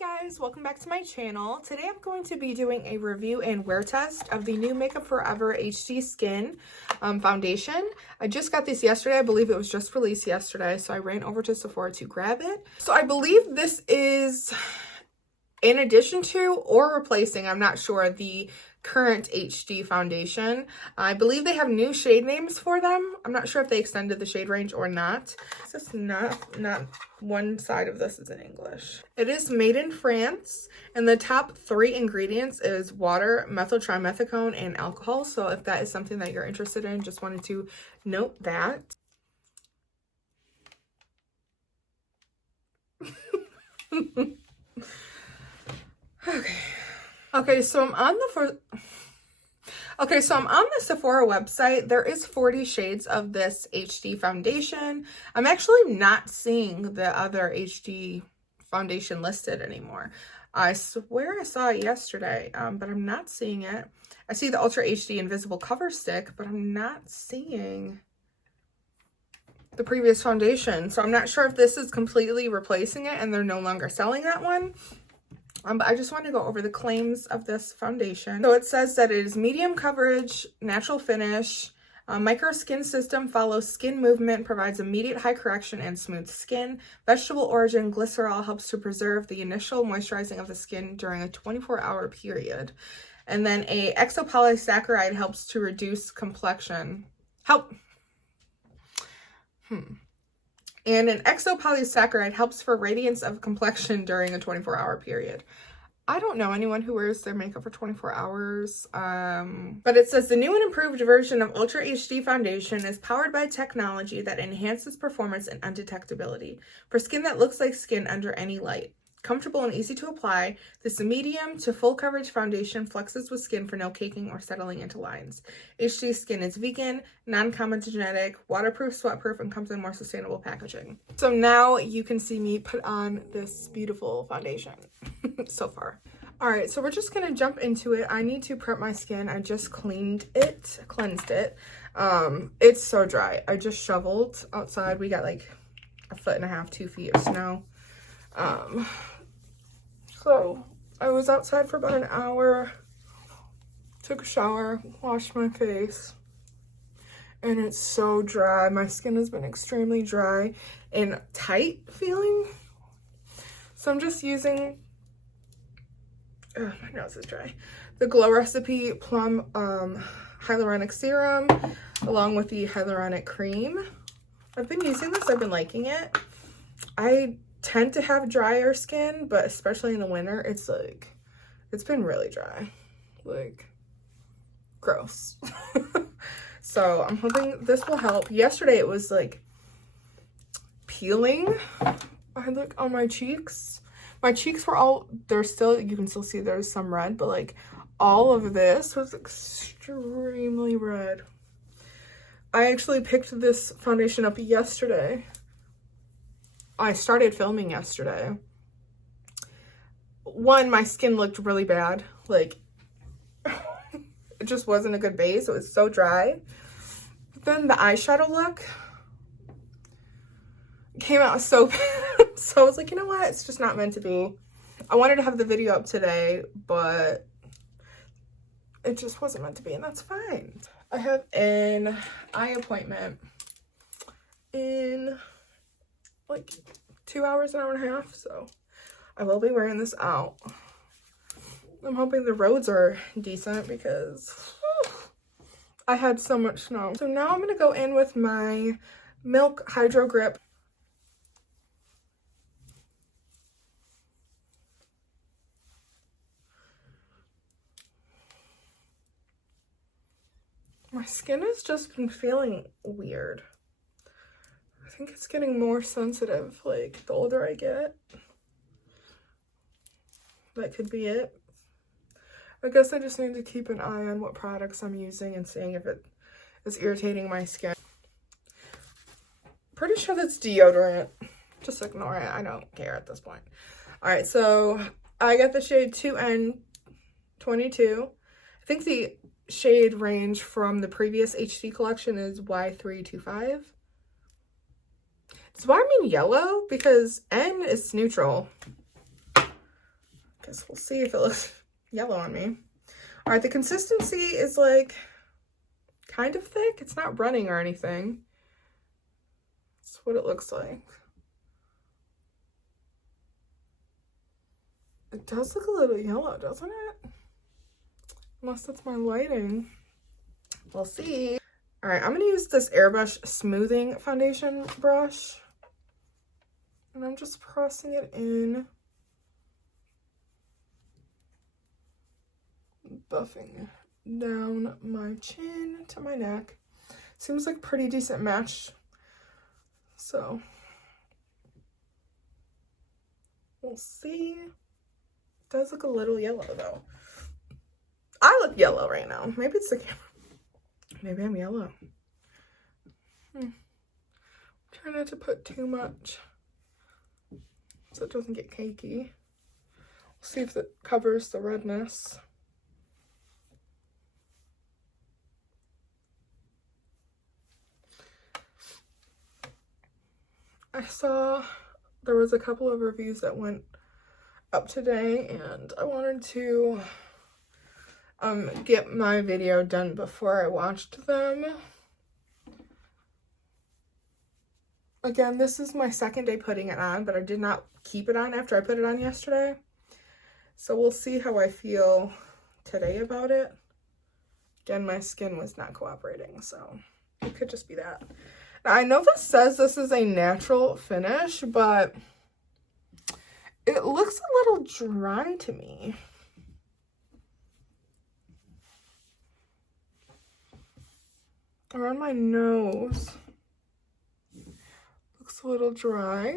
guys, welcome back to my channel. Today I'm going to be doing a review and wear test of the new Makeup Forever HD Skin foundation. I just got this yesterday. I believe it was just released yesterday, so I ran over to Sephora to grab it. So I believe this is in addition to or replacing, I'm not sure, the current HD foundation. I believe they have new shade names for them. I'm not sure if they extended the shade range or not. It's just not one side of this is in English. It is made in France, and the top 3 ingredients is water, methyl trimethicone, and alcohol. So if that is something that you're interested in, just wanted to note that. Okay, so I'm on the Sephora website. There is 40 shades of this HD foundation. I'm actually not seeing the other HD foundation listed anymore. I swear I saw it yesterday, but I'm not seeing it. I see the Ultra HD Invisible Cover Stick, but I'm not seeing the previous foundation. So I'm not sure if this is completely replacing it and they're no longer selling that one. But I just want to go over the claims of this foundation. So it says that it is medium coverage, natural finish, micro skin system, follows skin movement, provides immediate high correction and smooth skin. Vegetable origin glycerol helps to preserve the initial moisturizing of the skin during a 24-hour period. And then a exopolysaccharide helps to reduce complexion. And an exopolysaccharide helps for radiance of complexion during a 24-hour period. I don't know anyone who wears their makeup for 24 hours. But it says the new and improved version of Ultra HD Foundation is powered by technology that enhances performance and undetectability for skin that looks like skin under any light. Comfortable and easy to apply, this medium to full coverage foundation flexes with skin for no caking or settling into lines. HD Skin is vegan, non-comedogenic, waterproof, sweatproof, and comes in more sustainable packaging. So now you can see me put on this beautiful foundation so far. All right, so we're just gonna jump into it. I need to prep my skin. I just cleansed it. It's so dry. I just shoveled outside. We got like 1.5 feet, 2 feet of snow. So I was outside for about an hour, took a shower, washed my face, and it's so dry. My skin has been extremely dry and tight feeling. So I'm just using, my nose is dry, the Glow Recipe Plum Hyaluronic Serum along with the Hyaluronic Cream. I've been using this, I've been liking it. I tend to have drier skin, but especially in the winter, it's been really dry, like gross. So I'm hoping this will help. Yesterday it was like peeling. I look on my cheeks. My cheeks were all, you can still see there's some red, but like all of this was extremely red. I actually picked this foundation up yesterday. I started filming yesterday. One, my skin looked really bad. Like, it just wasn't a good base. It was so dry. But then the eyeshadow look came out so bad. So I was like, you know what? It's just not meant to be. I wanted to have the video up today, but it just wasn't meant to be, and that's fine. I have an eye appointment in like 2 hours, an hour and a half, so I will be wearing this out. I'm hoping the roads are decent because I had so much snow. So now I'm gonna go in with my Milk Hydro Grip. My skin has just been feeling weird. I think it's getting more sensitive, like, the older I get. That could be it. I guess I just need to keep an eye on what products I'm using and seeing if it is irritating my skin. Pretty sure that's deodorant. Just ignore it. I don't care at this point. All right, so I got the shade 2N22. I think the shade range from the previous HD collection is Y325. Does Y mean yellow? Because N is neutral. because we'll see if it looks yellow on me. All right, the consistency is like kind of thick. It's not running or anything. That's what it looks like. It does look a little yellow, doesn't it? Unless that's my lighting. We'll see. All right, I'm going to use this Airbrush smoothing foundation brush. And I'm just pressing it in. Buffing down my chin to my neck. Seems like a pretty decent match. So, we'll see. It does look a little yellow though. I look yellow right now. Maybe it's the camera. Maybe I'm yellow. Try not to put too much so it doesn't get cakey. We'll see if it covers the redness. I saw there was a couple of reviews that went up today, and I wanted to get my video done before I watched them. Again, this is my second day putting it on, but I did not keep it on after I put it on yesterday. So we'll see how I feel today about it. Again, my skin was not cooperating, so it could just be that. Now, I know this says this is a natural finish, but it looks a little dry to me. Around my nose. Looks a little dry.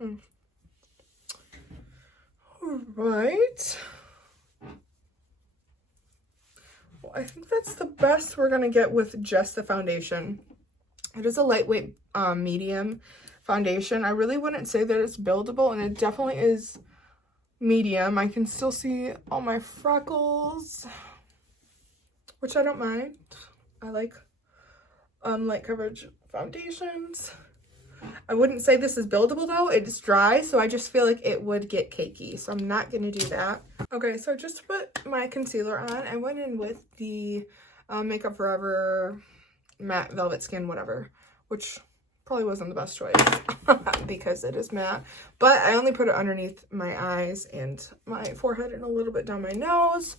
All right. Well, I think that's the best we're gonna get with just the foundation. It is a lightweight medium foundation. I really wouldn't say that it's buildable, and it definitely is medium. I can still see all my freckles, which I don't mind. I like light coverage foundations. I wouldn't say this is buildable though. It's dry, so I just feel like it would get cakey, so I'm not gonna do that. Okay, so just to put my concealer on, I went in with the Makeup Forever matte velvet skin whatever, which probably wasn't the best choice because it is matte, but I only put it underneath my eyes and my forehead and a little bit down my nose.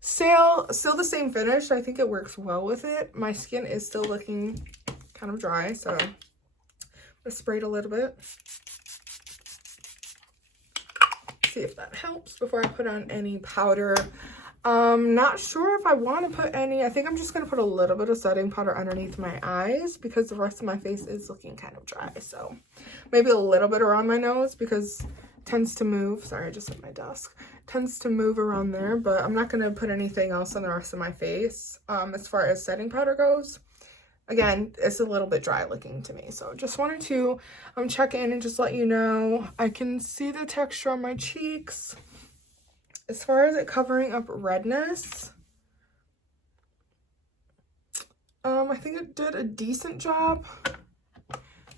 Still the same finish. I think it works well with it. My skin is still looking kind of dry, so I'm gonna spray it a little bit. See if that helps before I put on any powder. Not sure if I want to put any. I think I'm just going to put a little bit of setting powder underneath my eyes because the rest of my face is looking kind of dry. So maybe a little bit around my nose because it tends to move. Sorry, I just hit my desk. Tends to move around there, but I'm not going to put anything else on the rest of my face. As far as setting powder goes, again, it's a little bit dry looking to me. So just wanted to check in and just let you know. I can see the texture on my cheeks. As far as it covering up redness, I think it did a decent job.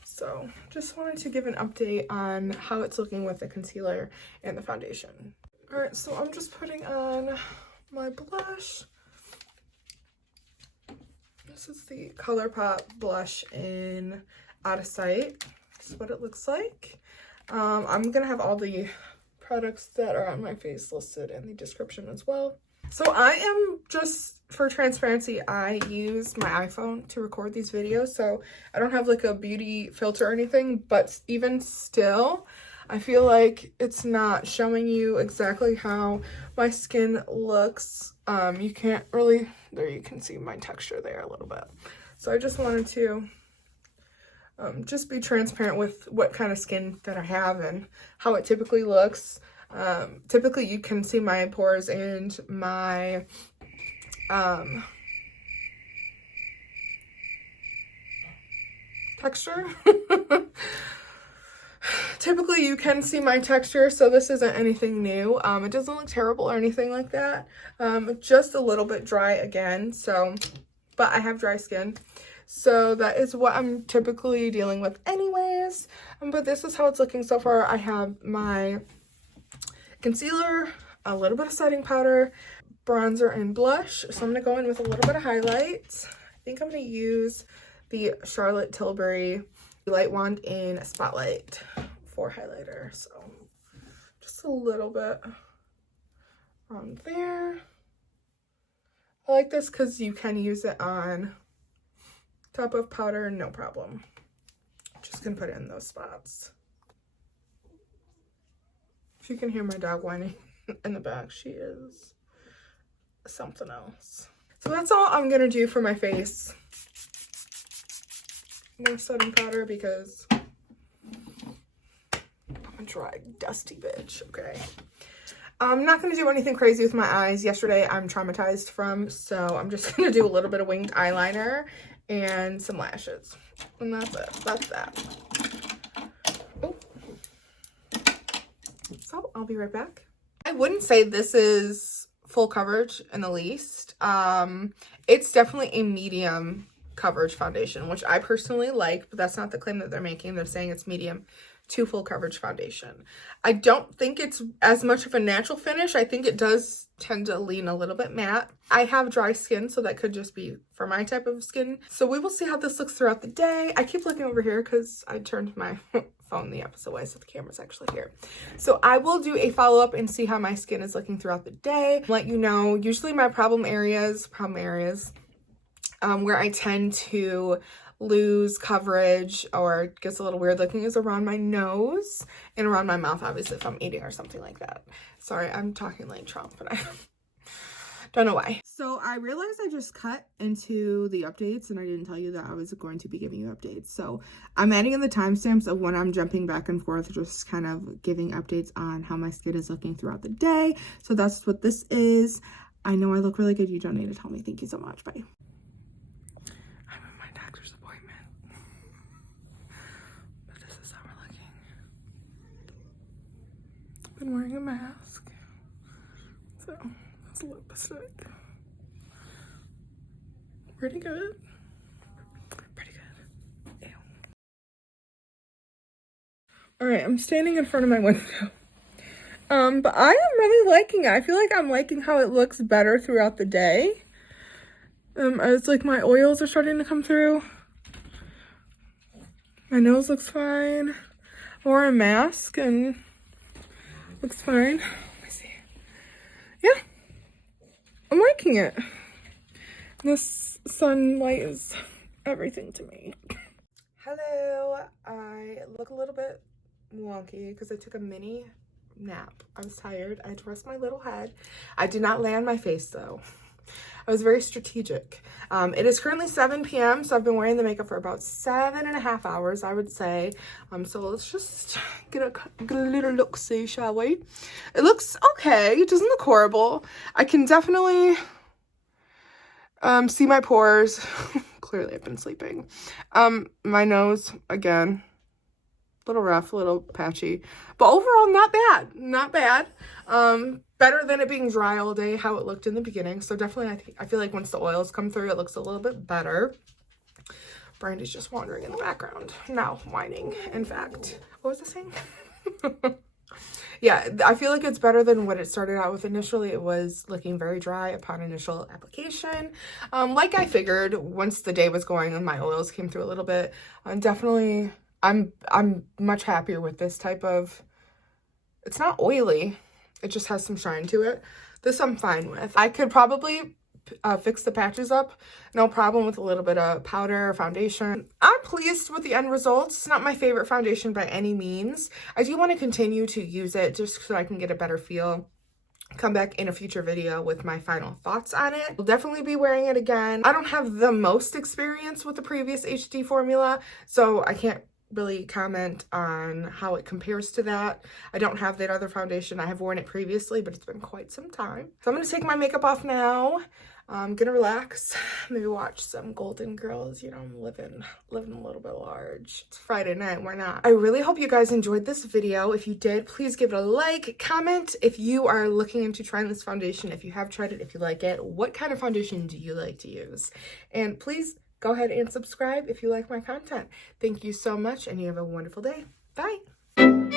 So just wanted to give an update on how it's looking with the concealer and the foundation. All right, so I'm just putting on my blush. This is the Colourpop blush in Outta Sight. This is what it looks like. I'm gonna have all the products that are on my face listed in the description as well. So I am, just for transparency, I use my iPhone to record these videos, so I don't have like a beauty filter or anything, but even still, I feel like it's not showing you exactly how my skin looks. You can't really, there you can see my texture there a little bit. So I just wanted to just be transparent with what kind of skin that I have and how it typically looks. Typically you can see my pores and my texture. Typically you can see my texture, so this isn't anything new. It doesn't look terrible or anything like that. Just a little bit dry again, so, but I have dry skin. So that is what I'm typically dealing with anyways. But this is how it's looking so far. I have my concealer, a little bit of setting powder, bronzer, and blush. So I'm going to go in with a little bit of highlights. I think I'm going to use the Charlotte Tilbury Light Wand in Spotlight for highlighter. So just a little bit on there. I like this because you can use it on top of powder, no problem. Just gonna put it in those spots. If you can hear my dog whining in the back, she is something else. So that's all I'm gonna do for my face. No setting powder because I'm a dry, dusty bitch, okay? I'm not going to do anything crazy with my eyes. Yesterday I'm traumatized from, so I'm just going to do a little bit of winged eyeliner and some lashes. And that's it. That's that. Oh. So I'll be right back. I wouldn't say this is full coverage in the least. It's definitely a medium coverage foundation, which I personally like, but that's not the claim that they're making. They're saying it's medium to full coverage foundation. I don't think it's as much of a natural finish. I think it does tend to lean a little bit matte. I have dry skin, so that could just be for my type of skin. So we will see how this looks throughout the day. I keep looking over here because I turned my phone the opposite way, so the camera's actually here. So I will do a follow-up and see how my skin is looking throughout the day. Let you know, usually my problem areas where I tend to lose coverage or gets a little weird looking is around my nose and around my mouth, obviously, if I'm eating or something like that. Sorry, I'm talking like Trump, but I don't know why. So I realized I just cut into the updates and I didn't tell you that I was going to be giving you updates. So I'm adding in the timestamps of when I'm jumping back and forth, just kind of giving updates on how my skin is looking throughout the day. So that's what this is. I know I look really good. You don't need to tell me. Thank you so much. Bye. Been wearing a mask, so that's lipstick. Pretty good. Pretty good. Ew. All right, I'm standing in front of my window. But I am really liking it. I feel like I'm liking how it looks better throughout the day. As like my oils are starting to come through. My nose looks fine. I wore a mask and looks fine. Let me see. Yeah, I'm liking it. This sunlight is everything to me. Hello. I look a little bit wonky because I took a mini nap. I was tired. I had to rest my little head. I did not lay on my face though. I was very strategic. It is currently 7 p.m. so I've been wearing the makeup for about 7.5 hours, I would say. So let's just get a little look-see, shall we? It looks okay. It doesn't look horrible. I can definitely see my pores. Clearly I've been sleeping. My nose, again, a little rough, a little patchy, but overall not bad. Not bad. Better than it being dry all day, how it looked in the beginning. So definitely, I feel like once the oils come through, it looks a little bit better. Brandy's just wandering in the background. Now whining, in fact. What was I saying? Yeah, I feel like it's better than what it started out with. Initially, it was looking very dry upon initial application. Like I figured, once the day was going and my oils came through a little bit, definitely, I'm much happier with this type of, it's not oily. It just has some shine to it. This I'm fine with. I could probably fix the patches up. No problem with a little bit of powder or foundation. I'm pleased with the end results. It's not my favorite foundation by any means. I do want to continue to use it just so I can get a better feel. Come back in a future video with my final thoughts on it. I'll definitely be wearing it again. I don't have the most experience with the previous HD formula, so I can't really comment on how it compares to that. I don't have that other foundation. I have worn it previously, but it's been quite some time. So I'm going to take my makeup off now. I'm going to relax, maybe watch some Golden Girls. You know, I'm living a little bit large. It's Friday night, why not? I really hope you guys enjoyed this video. If you did, please give it a like, comment if you are looking into trying this foundation, if you have tried it, if you like it, what kind of foundation do you like to use? And please go ahead and subscribe if you like my content. Thank you so much, and you have a wonderful day. Bye.